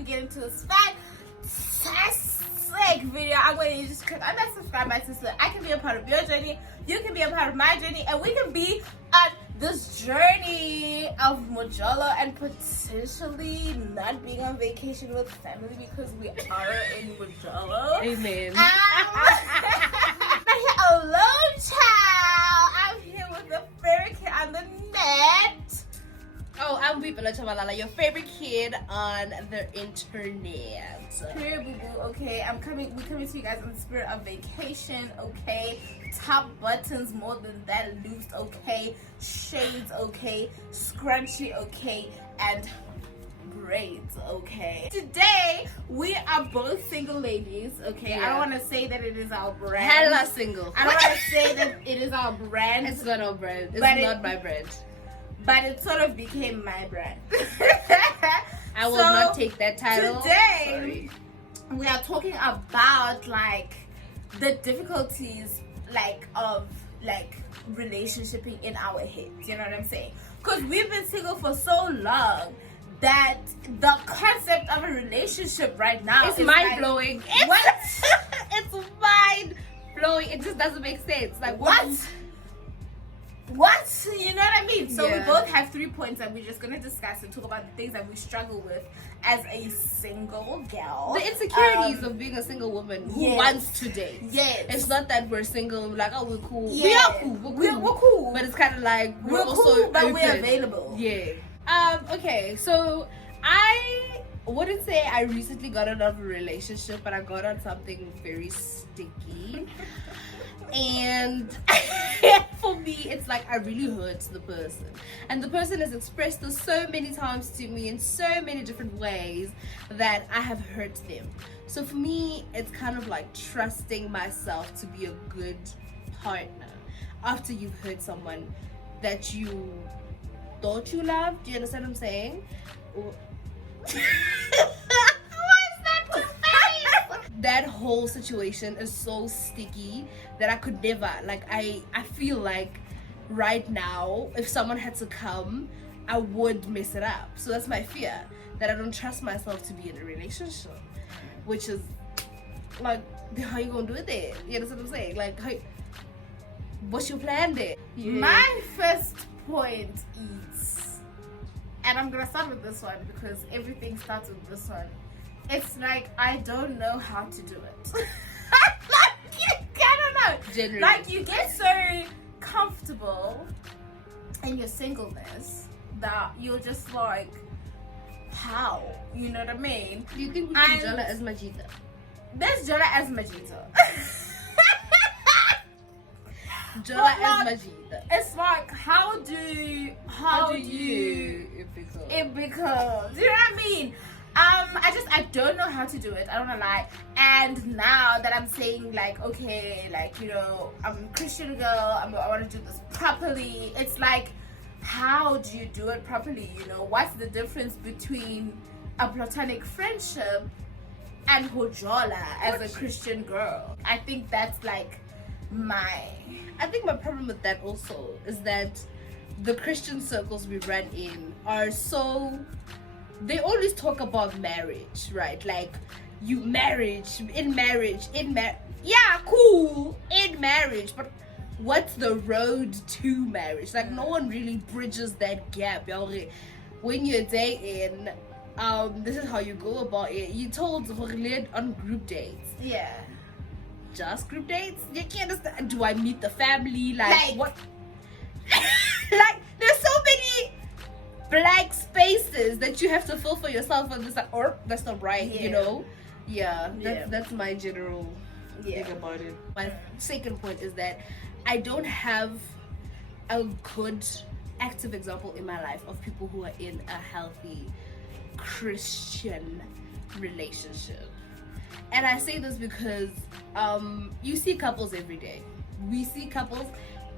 we get into this fantastic video, I'm going to just click on that subscribe button so that I can be a part of your journey, you can be a part of my journey, and we can be on this journey of Mojolo and potentially not being on vacation with family because we are in Mojolo. Amen. I'm here alone, child. I'm here with the favorite kid on the net. Oh, I'm Boipelo Tshabalala, your favorite kid on the internet. Period, boo boo. Okay, we're coming to you guys in the spirit of vacation. Okay, top buttons more than that, loose. Okay, shades. Okay, scrunchy. Okay, and braids. Okay. Today we are both single ladies. Okay, Yeah. I don't want to say that it is our brand. Hella single. I don't want to say that it is our brand. It's not our brand. It's But not my brand. But it sort of became my brand. I will So, not take that title. Today, Sorry. we are talking about like the difficulties of relationshiping in our heads. You know what I'm saying? Because we've been single for so long that the concept of a relationship right now It's is mind blowing. What? It's mind blowing. It just doesn't make sense. Like What? What? You know what I mean? So Yeah. we both have 3 points that we're just gonna discuss and talk about the things that we struggle with as a single girl. The insecurities of being a single woman who Yes. wants to date. Yes. It's not that we're single and we're like, oh, we're cool. Yeah. We are cool. We're cool. But it's kind of like we're also cool, but open. we're available. Yeah. Okay, so I wouldn't say I recently got out of a relationship, but I got on something very sticky. And for me, it's like I really hurt the person, and the person has expressed this so many times to me in so many different ways that I have hurt them. So for me, it's kind of like trusting myself to be a good partner after you've hurt someone that you thought you loved. Do you understand what I'm saying? That whole situation is so sticky that I could never, I feel like right now if someone had to come, I would mess it up. So that's my fear, that I don't trust myself to be in a relationship, which is like, how you gonna do it there? You understand what I'm saying? Like, what's your plan there? My first point is, and I'm gonna start with this one because everything starts with this one. It's like I don't know how to do it. I don't know. Generally. Like you get so comfortable in your singleness that you're just like, how? You know what I mean? Do you think we can And- Jala as Majida? There's Jola as Majito. Jala But, as like, Majida. It's like how do you it becomes, you know what I mean? I don't know how to do it. I don't wanna lie. And now that I'm saying like, okay, like, you know, I'm a Christian girl, I want to do this properly. It's like, how do you do it properly? You know, what's the difference between a platonic friendship and Hojola as a Christian girl? I think that's like I think my problem with that also is that the Christian circles we run in are so, they always talk about marriage, right? Like yeah, cool, in marriage, but what's the road to marriage? Like no one really bridges that gap. When you're dating, this is how you go about it. You told on group dates. yeah. Just group dates? You can't understand. Do I meet the family? Like what? Like there's so many blank spaces that you have to fill for yourself, and it's like, or that's not right, Yeah. you know? Yeah, Yeah. that's my general thing about it. My second point is that I don't have a good active example in my life of people who are in a healthy Christian relationship. And I say this because you see couples every day. We see couples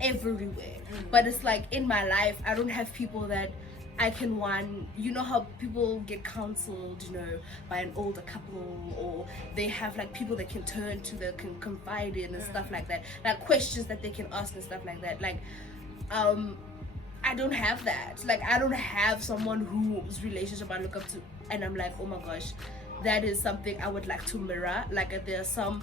everywhere. But it's like in my life, I don't have people that I can you know how people get counseled, you know, by an older couple, or they have like people that can turn to, that can confide in and stuff like that, like questions that they can ask and stuff like that. Like I don't have that. Like I don't have someone whose relationship I look up to and I'm like, oh my gosh, that is something I would like to mirror. Like there are some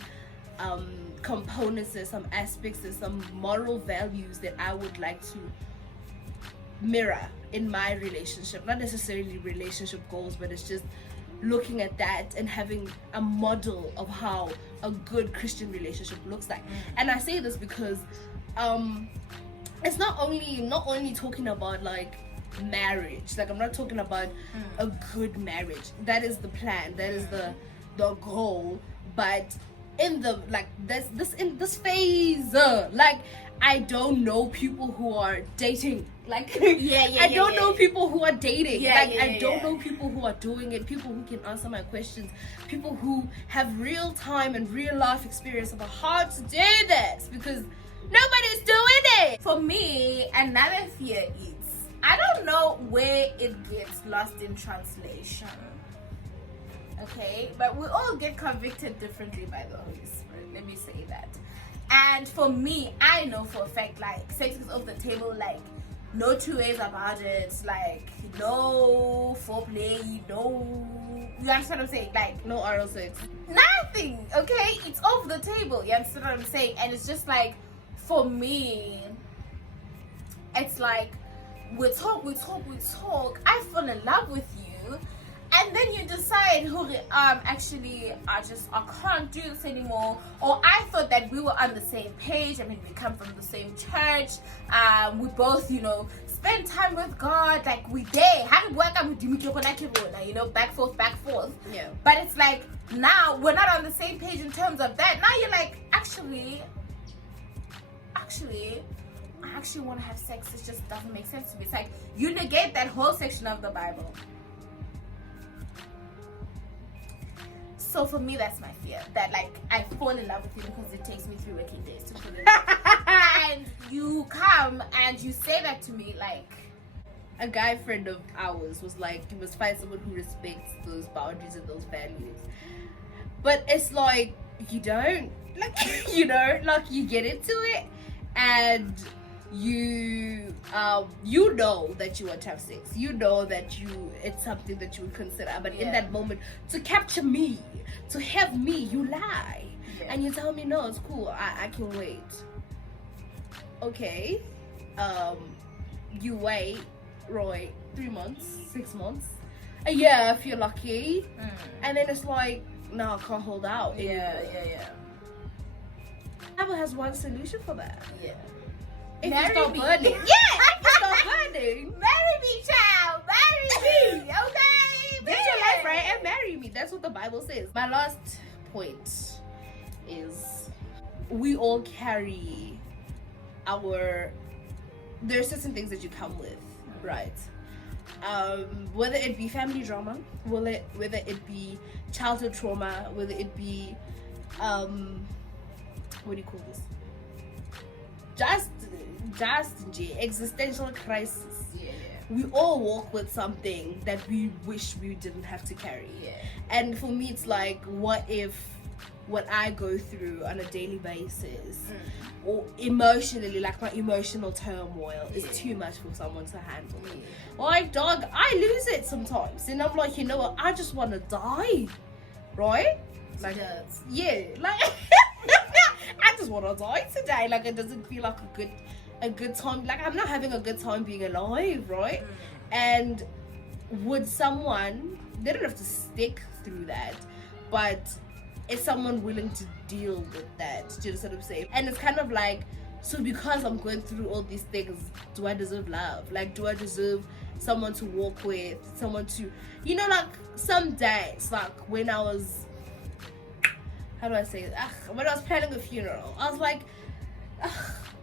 components, there's some aspects, there's some moral values that I would like to mirror in my relationship. Not necessarily relationship goals, but it's just looking at that and having a model of how a good Christian relationship looks like. And I say this because it's not only talking about like marriage. Like I'm not talking about a good marriage. That is the plan, that is the goal. But in the like in this phase, like I don't know people who are dating. Like I don't know people who are dating. I don't know people who are doing it, people who can answer my questions, people who have real time and real life experience about how to do this, because nobody's doing it. For me, another fear is, I don't know where it gets lost in translation. Okay, but we all get convicted differently by the Holy Spirit. Let me say that. And for me, I know for a fact, like, sex is off the table, like, no two ways about it, like, no foreplay, no, you understand what I'm saying? Like, no oral sex. Nothing, okay? It's off the table, you understand what I'm saying? And it's just like, for me, it's like, we talk, I fall in love with you, and then you decide, actually, I can't do this anymore. Or I thought that we were on the same page. I mean, we come from the same church. We both, spend time with God. Like, we there. Back forth. Yeah. But it's like, now we're not on the same page in terms of that. Now you're like, actually, I actually want to have sex. It just doesn't make sense to me. It's like, you negate that whole section of the Bible. So for me, that's my fear. That like I fall in love with you because it takes me 3 working days to put it. And you come and you say that to me, like, a guy friend of ours was like, you must find someone who respects those boundaries and those values. But it's like, you don't, like, like you get into it and you know that you want to have sex, you know that it's something that you would consider, but in that moment, to capture me, to have me, you lie, and you tell me, no, it's cool, I can wait. Okay, you wait, Roy, 3 months, 6 months, a year if you're lucky, and then it's like, no, I can't hold out anymore. The Bible has one solution for that. If marry you stop me. burning. If you stop burning. Marry me, child. Marry me. Okay. Get your life right and marry me. That's what the Bible says. My last point is, we all carry there are certain things that you come with, right? Whether it be family drama, whether it be childhood trauma, whether it be what do you call this? Just existential crisis. We all walk with something that we wish we didn't have to carry. And for me, it's like, what if what I go through on a daily basis, or emotionally, like my emotional turmoil, is too much for someone to handle. Like, dog, I lose it sometimes, and I'm like, you know what? I just want to die, right? Like, like. I just want to die today. Like, it doesn't feel like a good time. Like, I'm not having a good time being alive, right? And would someone, they don't have to stick through that, but is someone willing to deal with that? Do you know what I'm saying? And it's kind of like, so because I'm going through all these things, do I deserve love? Like, do I deserve someone to walk with, someone to, like, some days, like when I was, how do I say it? When I was planning a funeral, I was like,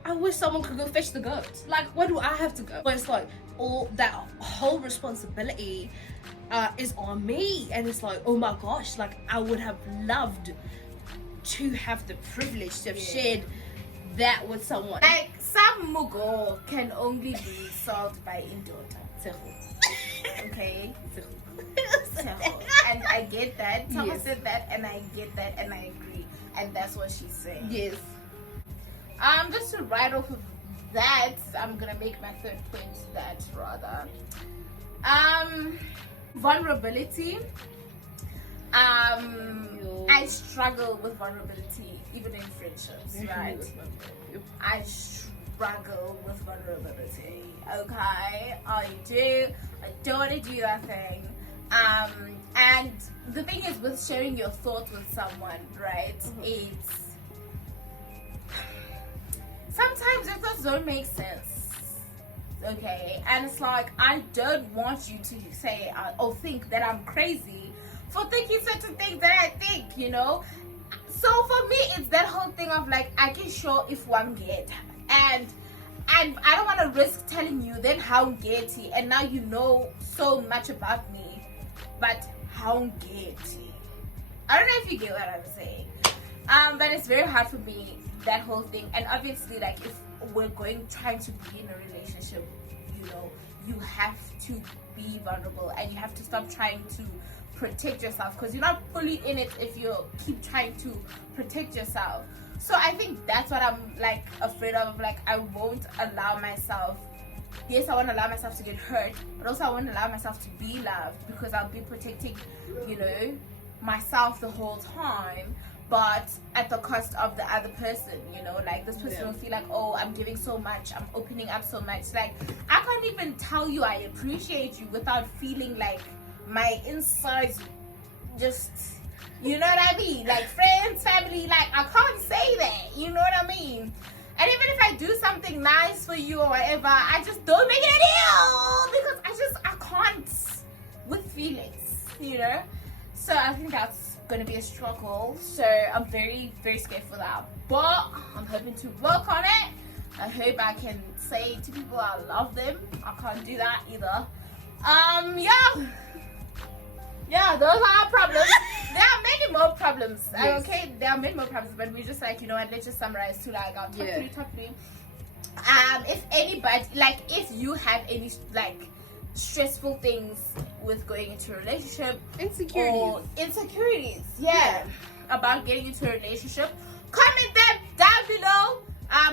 I wish someone could go fetch the goat. Like, why do I have to go? But it's like, all that whole responsibility is on me, and it's like, oh my gosh, like, I would have loved to have the privilege to have shared that with someone. Like, some mugo can only be solved by daughter. Okay? And I get that. Someone said that, and I get that, and I agree. And that's what she's saying. Yes. Just to write off of that, I'm gonna make my third point that rather. vulnerability. I struggle with vulnerability even in friendships, right? I struggle with vulnerability. Okay, I do. I don't want to do that thing. And the thing is, with sharing your thoughts with someone, right? It's sometimes your thoughts don't make sense. Okay, and it's like, I don't want you to say or think that I'm crazy for thinking certain things that I think, you know. So for me, it's that whole thing of like, I can show if one get, and I don't want to risk telling you then how getty, and now you know so much about me, but how getty. I don't know if you get what I'm saying. But it's very hard for me, that whole thing. And obviously, like, if we're trying to be in a relationship, you know, you have to be vulnerable, and you have to stop trying to protect yourself, because you're not fully in it if you keep trying to protect yourself. So I think that's what I'm like afraid of. Like, I won't allow myself, yes, I won't allow myself to get hurt, but also I won't allow myself to be loved, because I'll be protecting, you know, myself the whole time, but at the cost of the other person, you know. Like, this person will feel like, oh, I'm giving so much, I'm opening up so much. Like, I can't even tell you I appreciate you without feeling like my insides just, you know what I mean? Like, friends, family, like, I can't say that, you know what I mean? And even if I do something nice for you or whatever, I just don't make it a deal, because I can't with feelings, you know? So I think that's gonna be a struggle. So I'm very, very scared for that. But I'm hoping to work on it. I hope I can say to people I love them. I can't do that either. Yeah, those are our problems. There are many more problems. Yes. Okay, there are many more problems, but we just like, you know what, let's just summarize to like our top three. If anybody, like, if you have any like stressful things with going into a relationship, insecurities, about getting into a relationship, comment them down below.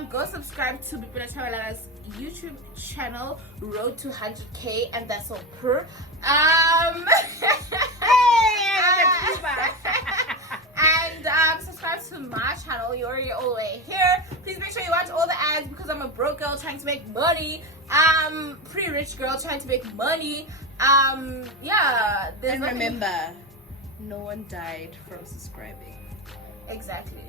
Go subscribe to Boipelo Tshabalala's YouTube channel, Road to 100K, and that's on per. And subscribe to my channel. You're already all the way here. Please make sure you watch all the ads, because I'm a broke girl trying to make money. Pretty rich girl trying to make money. And remember, no one died from subscribing. Exactly.